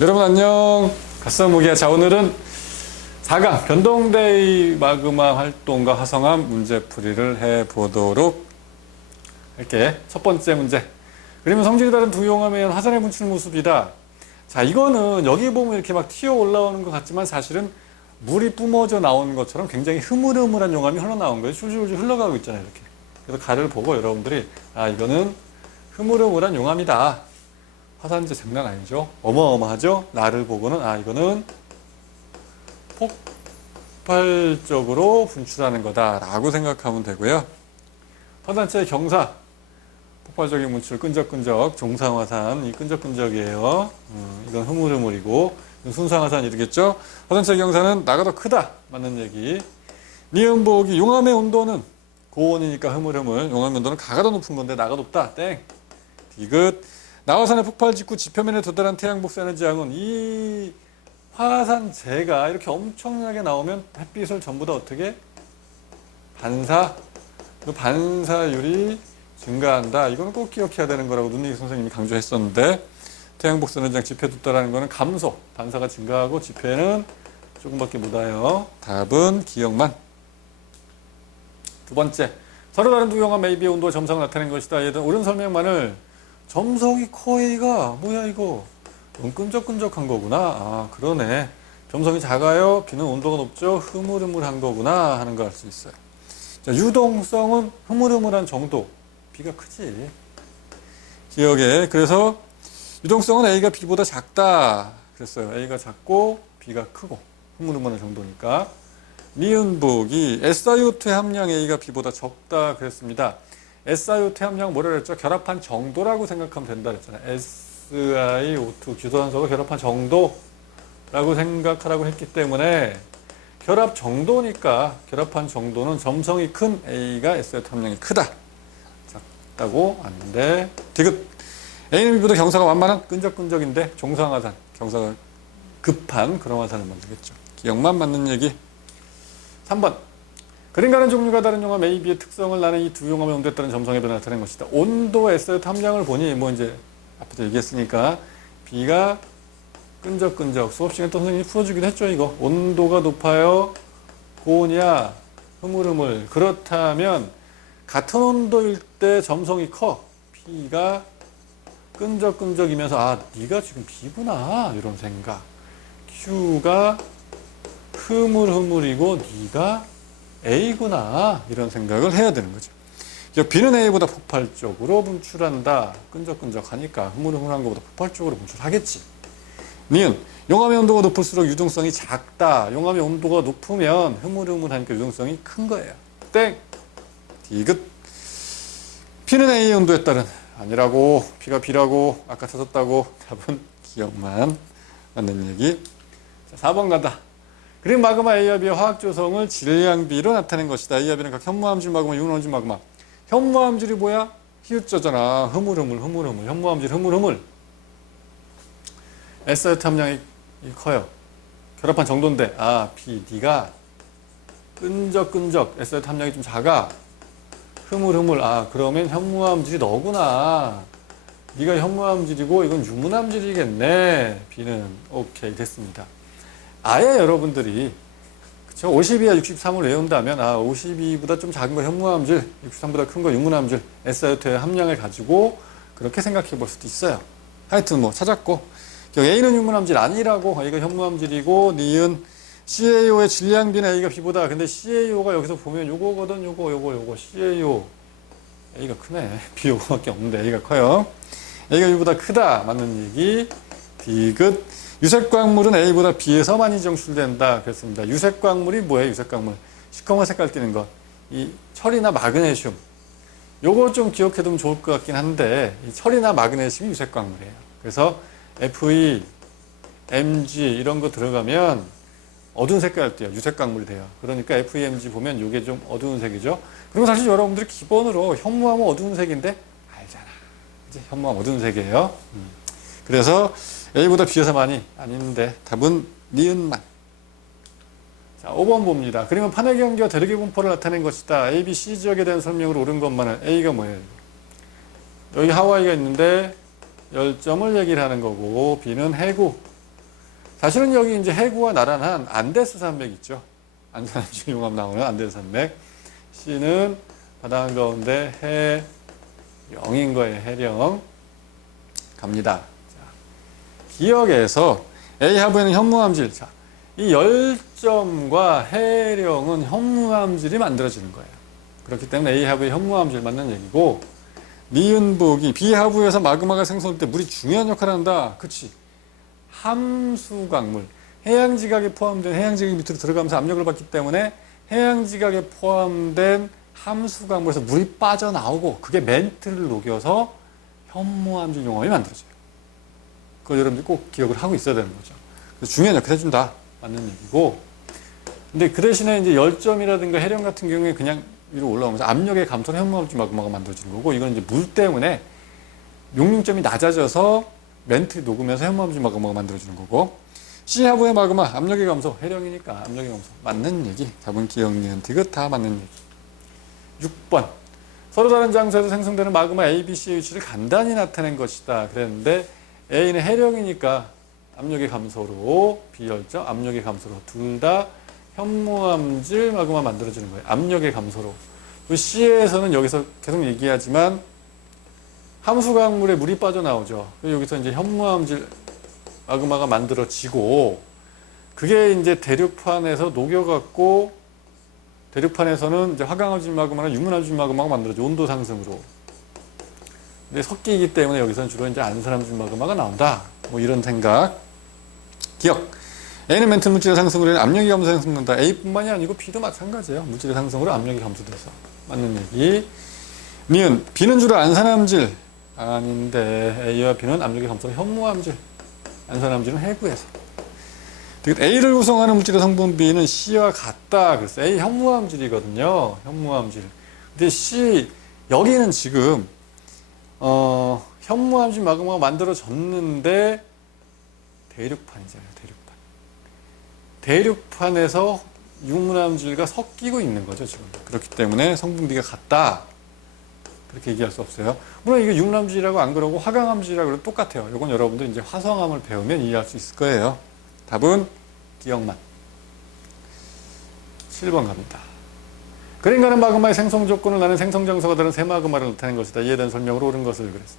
여러분 안녕. 갓사무기야. 자, 오늘은 4강 변동대의 마그마 활동과 화성암 문제풀이를 해보도록 할게. 첫 번째 문제. 그러면 성질이 다른 두 용암에 의한 화산의 분출 모습이다. 자, 이거는 여기 보면 이렇게 막 튀어 올라오는 것 같지만 사실은 물이 뿜어져 나오는 것처럼 굉장히 흐물흐물한 용암이 흘러나온 거예요. 줄줄줄 흘러가고 있잖아요, 이렇게. 그래서 가를 보고 여러분들이 이거는 흐물흐물한 용암이다. 화산재 장난 아니죠? 어마어마하죠? 나를 보고는 이거는 폭발적으로 분출하는 거다라고 생각하면 되고요. 화산재의 경사, 폭발적인 분출, 끈적끈적, 종상화산, 이 끈적끈적이에요. 이건 흐물흐물이고, 이건 순상화산 이르겠죠? 화산재의 경사는 나가 더 크다. 맞는 얘기. 니은 보기, 용암의 온도는 고온이니까 흐물흐물, 용암의 온도는 가가 더 높은 건데 나가 높다. 땡. 디귿. 나화산의 폭발 직후 지표면에 도달한 태양 복수 에너지양은 이 화산재가 이렇게 엄청나게 나오면 햇빛을 전부 다 어떻게? 그 반사율이 증가한다. 이거는 꼭 기억해야 되는 거라고 눈리기 선생님이 강조했었는데, 태양 복수 에너지양 지표에 도달하는 거는 감소, 반사가 증가하고 지표에는 조금밖에 못 와요. 답은 기억만. 두 번째, 서로 다른 두 용암 AB의 온도와 점성을 나타낸 것이다. 얘는 옳은 설명만을 점성이 커 A가 뭐야 이거 너무 끈적끈적한 거구나. 그러네. 점성이 작아요. B는 온도가 높죠. 흐물흐물한 거구나 하는 걸 알 수 있어요. 자, 유동성은 흐물흐물한 정도. B가 크지. 기억에. 그래서 유동성은 A가 B보다 작다 그랬어요. A가 작고 B가 크고 흐물흐물한 정도니까. 니은 보기 SiO2의 함량 A가 B보다 적다 그랬습니다. SiO2 함량 뭐라 그랬죠? 결합한 정도라고 생각하면 된다 그랬잖아요. SiO2 규소산소가 결합한 정도라고 생각하라고 했기 때문에 결합 정도니까 결합한 정도는 점성이 큰 A가 SiO2 함량이 크다. 작다고 안돼. 디귿. A는 B보다 경사가 완만한 끈적끈적인데 종상화산, 경사가 급한 그런 화산을 만들겠죠. 기억만 맞는 얘기. 3번. 그림과는 종류가 다른 용암 A, B의 특성을 나는 이 두 용암의 온도에 따른 점성의 변화가 나타낸 것이다. 온도 SiO2 함량을 보니 이제 앞에도 얘기했으니까 B가 끈적끈적. 수업 시간에 또 선생님이 풀어주기도 했죠. 이거 온도가 높아요, 고온이야, 흐물흐물. 그렇다면 같은 온도일 때 점성이 커. B가 끈적끈적이면서 네가 지금 B구나 이런 생각. Q가 흐물흐물이고 네가 A구나 이런 생각을 해야 되는 거죠. B는 A보다 폭발적으로 분출한다. 끈적끈적하니까 흐물흐물한 것보다 폭발적으로 분출하겠지. 니은 용암의 온도가 높을수록 유동성이 작다. 용암의 온도가 높으면 흐물흐물하니까 유동성이 큰 거예요. 땡. 디귿. P는 A의 온도에 따른 아니라고. P가 B라고 아까 찾았다고. 답은 기억만. 맞는 얘기. 자, 4번 간다. 그림 마그마 A와 B의 화학 조성을 질량비로 나타낸 것이다. A와 B는 각 현무암질 마그마, 유문암질 마그마. 현무암질이 뭐야? 히읗자잖아. 흐물흐물. 현무암질 흐물흐물. SiO2 함량이 커요. 결합한 정도인데 B, D가 끈적끈적. SiO2 함량이 좀 작아. 흐물흐물. 그러면 현무암질이 너구나. 네가 현무암질이고 이건 유문암질이겠네. B는. 오케이, 됐습니다. 아예 여러분들이 52와 63을 외운다면 52보다 좀 작은 거 현무암질, 63보다 큰 거 유문암질, SiO2의 함량을 가지고 그렇게 생각해 볼 수도 있어요. 하여튼 찾았고, A는 유문암질 아니라고. A가 현무암질이고, 니은 CaO의 질량비는 A가 B보다. 근데 CaO가 여기서 보면 요거거든. 요거 CaO. A가 크네. B 요거밖에 없는데 A가 커요. A가 B보다 크다. 맞는 얘기. 디귿. 유색광물은 A보다 B에서 많이 정출된다 그랬습니다. 유색광물이 뭐예요? 유색광물. 시커먼 색깔 띠는 것. 이 철이나 마그네슘. 요거 좀 기억해두면 좋을 것 같긴 한데, 이 철이나 마그네슘이 유색광물이에요. 그래서 Fe, Mg 이런 거 들어가면 어두운 색깔 띠요. 유색광물이 돼요. 그러니까 Fe, Mg 보면 요게 좀 어두운 색이죠. 그리고 사실 여러분들이 기본으로 현무암은 어두운 색인데 알잖아. 이제 현무암 어두운 색이에요. 그래서 A보다 B에서 많이 아닌데 답은 니은만. 자, 5번 봅니다. 그림은 판의 경계와 대륙의 분포를 나타낸 것이다. A, B, C 지역에 대한 설명으로 옳은 것만은. A가 뭐예요? 여기 하와이가 있는데 열점을 얘기를 하는 거고, B는 해구, 사실은 여기 이제 해구와 나란한 안데스 산맥 있죠. 안산함질 용암 나오는 안데스 산맥. C는 바다 한가운데 해령인 거예요. 해령. 갑니다. 자, 기역에서 A 하부에는 현무암질. 자, 이 열점과 해령은 현무암질이 만들어지는 거예요. 그렇기 때문에 A 하부에 현무암질 맞는 얘기고, 니은복이 B 하부에서 마그마가 생성될 때 물이 중요한 역할을 한다. 그치? 함수광물. 해양지각에 포함된 해양지각이 밑으로 들어가면서 압력을 받기 때문에 해양지각에 포함된 함수광물에서 물이 빠져나오고 그게 멘트를 녹여서 현무암질 용암이 만들어져요. 그걸 여러분들이 꼭 기억을 하고 있어야 되는 거죠. 그래서 중요한 역할을 해준다. 맞는 얘기고. 근데 그 대신에 이제 열점이라든가 해령 같은 경우에 그냥 위로 올라오면서 압력의 감소로 현무암질 마그마가 만들어지는 거고, 이건 이제 물 때문에 용융점이 낮아져서 멘트 녹으면서 현무암질 마그마가 만들어지는 거고, C 하부의 마그마 압력의 감소, 해령이니까 압력의 감소 맞는 얘기. 답은 기역, 니은, 디귿 다 맞는 얘기. 6번. 서로 다른 장소에서 생성되는 마그마 A, B, C의 위치를 간단히 나타낸 것이다. 그랬는데 A는 해령이니까 압력의 감소로, B열점 압력의 감소로 둘 다 현무암질 마그마 만들어지는 거예요. 압력의 감소로. C에서는 여기서 계속 얘기하지만 함수광물에 물이 빠져나오죠. 여기서 이제 현무암질 마그마가 만들어지고, 그게 이제 대륙판에서 녹여갖고, 대륙판에서는 이제 화강암질 마그마나 유문암질 마그마가 만들어져. 온도 상승으로. 근데 섞이기 때문에 여기서는 주로 이제 안산암질 마그마가 나온다. 뭐 이런 생각. 기억. A는 멘트 물질의 상승으로 인해 압력이 감소 생성된다. A뿐만이 아니고 B도 마찬가지예요. 물질의 상승으로 압력이 감소돼서. 맞는 얘기. 니은. B는 주로 안산암질. 아닌데 A와 B는 압력이 감소 현무암질. 안산암질은 해구에서. A를 구성하는 물질의 성분 B는 C와 같다. 그래서 A 현무암질이거든요. 현무암질. 근데 C 여기는 지금 현무암질 마그마가 만들어졌는데 대륙판이잖아요. 대륙판에서 유문암질과 섞이고 있는 거죠, 지금. 그렇기 때문에 성분 B가 같다. 그렇게 얘기할 수 없어요. 물론 이게 유문암질이라고 안 그러고 화강암질이라고 그래도 똑같아요. 이건 여러분들 이제 화성암을 배우면 이해할 수 있을 거예요. 답은 기억만. 7번 갑니다. 그림가는 마그마의 생성 조건을 나는 생성 장소가 다른 새 마그마를 나타낸 것이다. 이해된 설명으로 옳은 것을 그랬어요.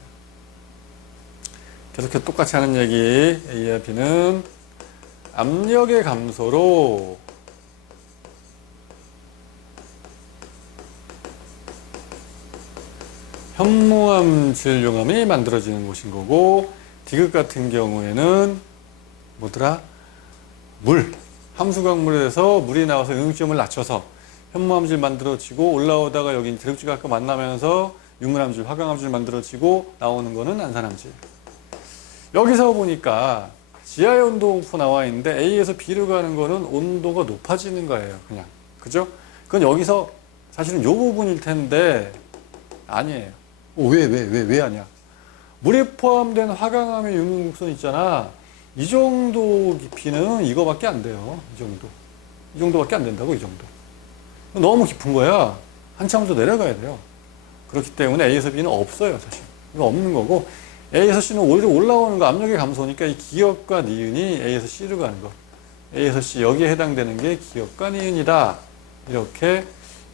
계속해서 똑같이 하는 얘기. A와 B는 압력의 감소로 현무암질 용암이 만들어지는 곳인 거고, 디귿 같은 경우에는 뭐더라? 물. 함수광물에서 물이 나와서 용융점을 낮춰서 현무암질 만들어지고, 올라오다가 여기 대륙지각과 만나면서 유문암질, 화강암질 만들어지고, 나오는 거는 안산암질. 여기서 보니까 지하의 온도 공포 나와 있는데 A에서 B로 가는 거는 온도가 높아지는 거예요. 그냥. 그죠? 그건 여기서 사실은 요 부분일 텐데 아니에요. 왜 아니야? 물이 포함된 화강암의 용융곡선 있잖아. 이 정도 깊이는 이거밖에 안 돼요. 이 정도. 이 정도밖에 안 된다고, 이 정도. 너무 깊은 거야. 한참 더 내려가야 돼요. 그렇기 때문에 A에서 B는 없어요, 사실. 이거 없는 거고, A에서 C는 오히려 올라오는 거, 압력의 감소니까 이 기역과 니은이 A에서 C로 가는 거. A에서 C, 여기에 해당되는 게 기역과 니은이다. 이렇게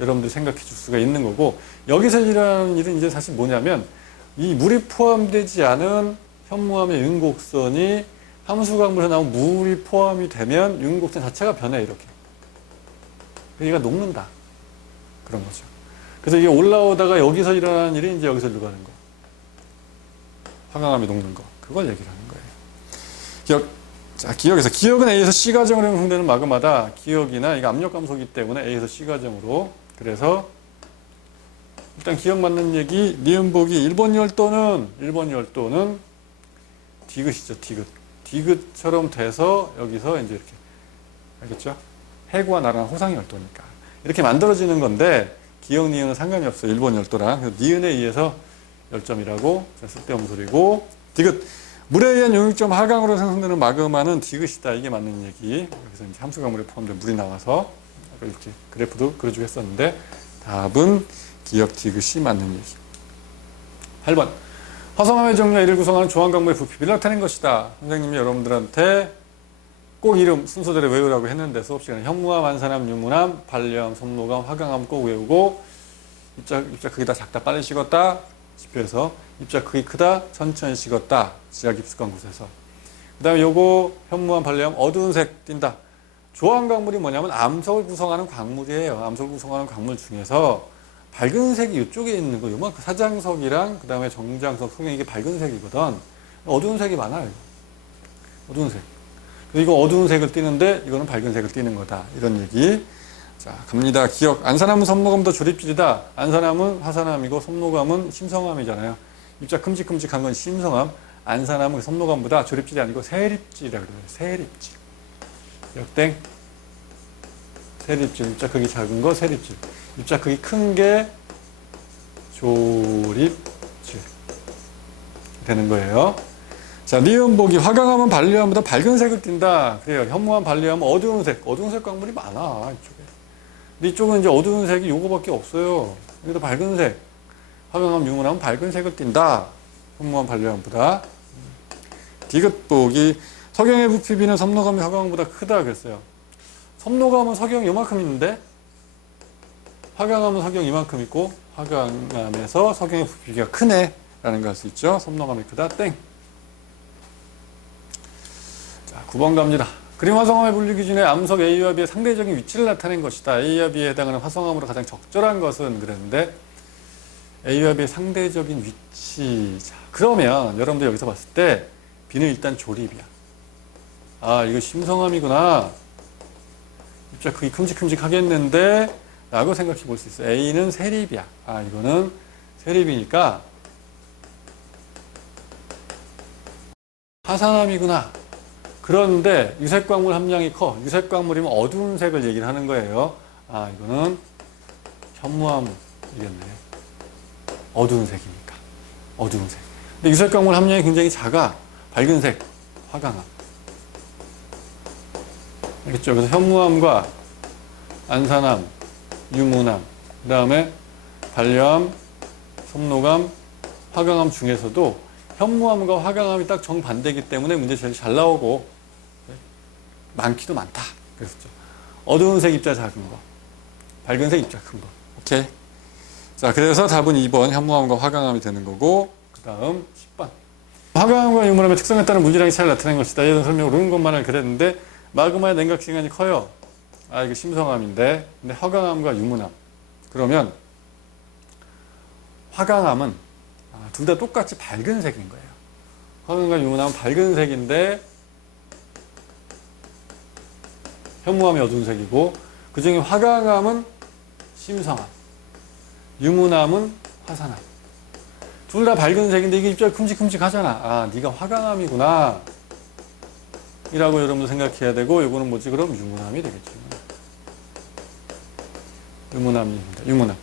여러분들이 생각해 줄 수가 있는 거고, 여기서 일어나는 일은 이제 사실 뭐냐면, 이 물이 포함되지 않은 현무암의 윤곡선이 함수광물에서 나온 물이 포함이 되면 윤곡선 자체가 변해, 이렇게. 얘가 녹는다. 그런 거죠. 그래서 이게 올라오다가 여기서 일어나는 일이 이제 여기서 일어나는 거. 화강암이 녹는 거. 그걸 얘기를 하는 거예요. 기역. 자, 기역에서. 기역은 A에서 C 과정으로 형성되는 마그마다. 기역이나 이게 압력 감소기 때문에 A에서 C 과정으로. 그래서 일단 기억 맞는 얘기. 니은보기 1번 열도는 디귿이죠. 디귿. 디귿처럼 돼서 여기서 이제 이렇게. 알겠죠? 해구와 나랑 호상의 열도니까. 이렇게 만들어지는 건데 기역 니은은 상관이 없어요. 1번 열도랑. 그래서 니은에 의해서 열점이라고 쓸데없는 소리고. 디귿. 물에 의한 용융점 하강으로 생성되는 마그마는 디귿이다. 이게 맞는 얘기. 여기서 이제 함수광물에 포함된 물이 나와서 이렇게 그래프도 그려주고 했었는데 답은 기역 디귿이 맞는 얘기. 8번. 화성암의 종류와 이를 구성하는 조항광물의 부피비를 나타낸 것이다. 선생님이 여러분들한테 꼭 이름 순서대로 외우라고 했는데 수업 시간에 현무암, 안산암, 유문암, 발려암, 섭노감, 화강암 꼭 외우고 입자 크기 다 작다 빨리 식었다 지표에서 입자 크기 크다 천천히 식었다 지하 깊숙한 곳에서 그 다음에 요거 현무암, 발려암 어두운 색 띈다. 조항 광물이 뭐냐면 암석을 구성하는 광물이에요. 암석을 구성하는 광물 중에서 밝은 색이 이쪽에 있는 거 요만큼 사장석이랑 그 다음에 정장석 성형 이게 밝은 색이거든. 어두운 색이 많아요. 어두운 색. 이거 어두운 색을 띠는데 이거는 밝은 색을 띠는 거다. 이런 얘기. 자, 갑니다. 기억. 안산암은 섭노감도 조립질이다. 안산암은 화산암이고 섭노감은 심성암이잖아요. 입자 큼직큼직한 건 심성암. 안산암은 섭노감보다 조립질이 아니고 세립질이라고 그래요. 세립질. 역땡. 세립질. 입자 크기 작은 거 세립질. 입자 크기 큰 게 조립질. 되는 거예요. 자, 니은 보기. 화강암은 발리암보다 밝은 색을 띈다. 그래요. 현무암, 발리암은 어두운 색 광물이 많아. 이쪽에. 근데 이쪽은 이제 어두운 색이 요거밖에 없어요. 여기도 밝은 색. 화강암, 유문암은 밝은 색을 띈다. 현무암, 발리암보다. 디귿 보기. 석영의 부피비는 섭노감이 화강암보다 크다. 그랬어요. 섭노감은 석영 요만큼 있는데 화강암은 석영 이만큼 있고 화강암에서 석영의 부피비가 크네. 라는 걸 알 수 있죠. 섭노감이 크다. 땡. 9번 갑니다. 그림 화성암의 분류 기준에 암석 A와 B의 상대적인 위치를 나타낸 것이다. A와 B에 해당하는 화성암으로 가장 적절한 것은 그랬는데 A와 B의 상대적인 위치. 자, 그러면 여러분들 여기서 봤을 때 B는 일단 조립이야. 아, 이거 심성암이구나. 입자 크기 큼직큼직하겠는데 라고 생각해 볼 수 있어요. A는 세립이야. 아, 이거는 세립이니까 화산암이구나. 그런데 유색광물 함량이 커. 유색광물이면 어두운 색을 얘기를 하는 거예요. 아, 이거는 현무암이겠네. 어두운 색이니까. 어두운 색. 근데 유색광물 함량이 굉장히 작아. 밝은 색. 화강암. 알겠죠? 그래서 현무암과 안산암, 유문암, 그 다음에 발려암, 섭노감, 화강암 중에서도 현무암과 화강암이 딱 정반대이기 때문에 문제 제일 잘 나오고 많기도 많다. 그랬었죠. 어두운 색 입자 작은 거, 밝은 색 입자 큰 거. 오케이. 자, 그래서 답은 2번 현무암과 화강암이 되는 거고, 그 다음 10번. 화강암과 유문암의 특성에 따른 물질량의 차이를 나타낸 것이다. 예전 설명으로 옳은 것만을 그랬는데 마그마의 냉각 시간이 커요. 아, 이거 심성암인데, 근데 화강암과 유문암. 그러면 화강암은 둘 다 똑같이 밝은 색인 거예요. 화강암과 유문암은 밝은 색인데 현무암이 어두운 색이고 그 중에 화강암은 심성암, 유문암은 화산암. 둘 다 밝은 색인데 이게 입자가 큼직큼직하잖아. 아, 네가 화강암이구나 이라고 여러분도 생각해야 되고 이거는 뭐지? 그럼 유문암이 되겠죠. 유문암입니다. 유문암.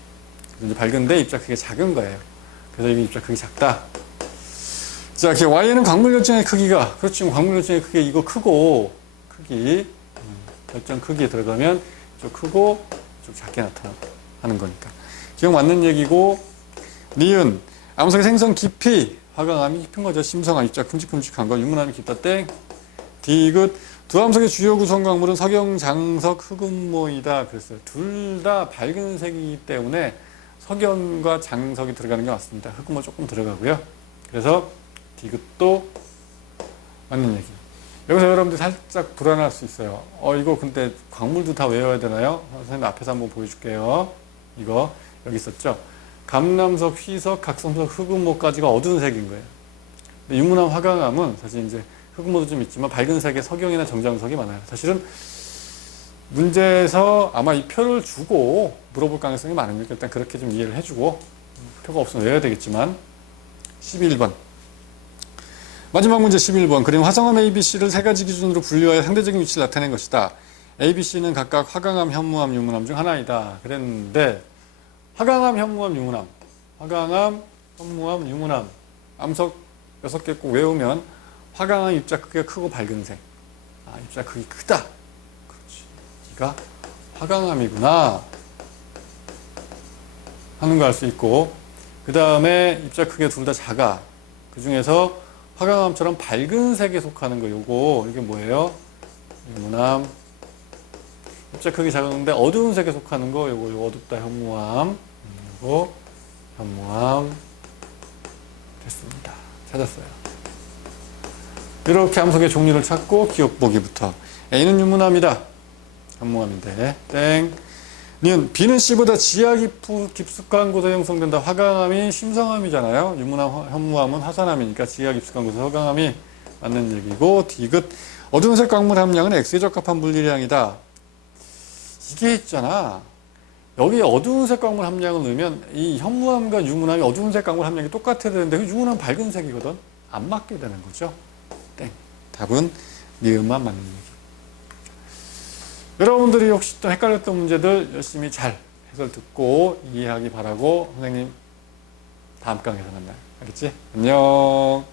이제 밝은데 입자 크기가 작은 거예요. 그래서 이게 입자 크기 작다. 자, Y에는 광물 결정의 크기가, 그렇지, 광물 결정의 크기 이거 크고, 크기, 결정 크기에 들어가면 좀 크고, 좀 작게 나타나는 거니까. 기억 맞는 얘기고, 니은, 암석의 생성 깊이, 화강암이 깊은 거죠. 심성암, 입자 큼직큼직한 거, 유문암이 깊다, 땡. 디귿, 두 암석의 주요 구성 광물은 석영, 장석, 흑음모이다. 그랬어요. 둘 다 밝은 색이기 때문에 석영과 장석이 들어가는 게 맞습니다. 흑음모 조금 들어가고요. 그래서 디귿도 맞는 얘기. 여기서 여러분들 살짝 불안할 수 있어요. 이거 근데 광물도 다 외워야 되나요? 선생님 앞에서 한번 보여줄게요. 이거 여기 있었죠? 감남석, 휘석, 각성석, 흑음모까지가 어두운 색인 거예요. 근데 유문암, 화강암은 사실 이제 흑음모도 좀 있지만 밝은 색의 석영이나 정장석이 많아요. 사실은 문제에서 아마 이 표를 주고 물어볼 가능성이 많으니까 일단 그렇게 좀 이해를 해주고 표가 없으면 외워야 되겠지만 11번 마지막 문제 11번 그림 화성암 ABC를 세 가지 기준으로 분류하여 상대적인 위치를 나타낸 것이다. ABC는 각각 화강암, 현무암, 유문암 중 하나이다. 그랬는데 화강암, 현무암, 유문암 화강암, 현무암, 유문암 암석 6개 꼭 외우면 화강암 입자 크기가 크고 밝은 색. 아, 입자 크기 크다. 그렇지. 네가 화강암이구나 하는 거 알 수 있고 그 다음에 입자 크기가 둘 다 작아. 그 중에서 화강암처럼 밝은 색에 속하는 거 요거 이게 뭐예요? 유문암. 입자 크기 작은데 어두운 색에 속하는 거 요거 어둡다 현무암. 요거 현무암. 됐습니다. 찾았어요. 이렇게 함석의 종류를 찾고 기억 보기부터. A는 유문암이다. 현무암인데 땡. 니은 B는 C보다 지하 깊숙한 곳에 형성된다. 화강암이 심성암이잖아요. 유문암, 현무암은 화산암이니까 지하 깊숙한 곳에 화강암이 맞는 얘기고, 디귿 어두운 색 광물 함량은 X에 적합한 물리량이다. 이게 있잖아. 여기 어두운 색 광물 함량을 넣으면 이 현무암과 유문암이 어두운 색 광물 함량이 똑같아야 되는데 그 유문암 밝은 색이거든. 안 맞게 되는 거죠. 땡. 답은 니은만 맞는 얘기. 여러분들이 혹시 또 헷갈렸던 문제들 열심히 잘 해설 듣고 이해하기 바라고, 선생님 다음 강의에서 만나요. 알겠지? 안녕.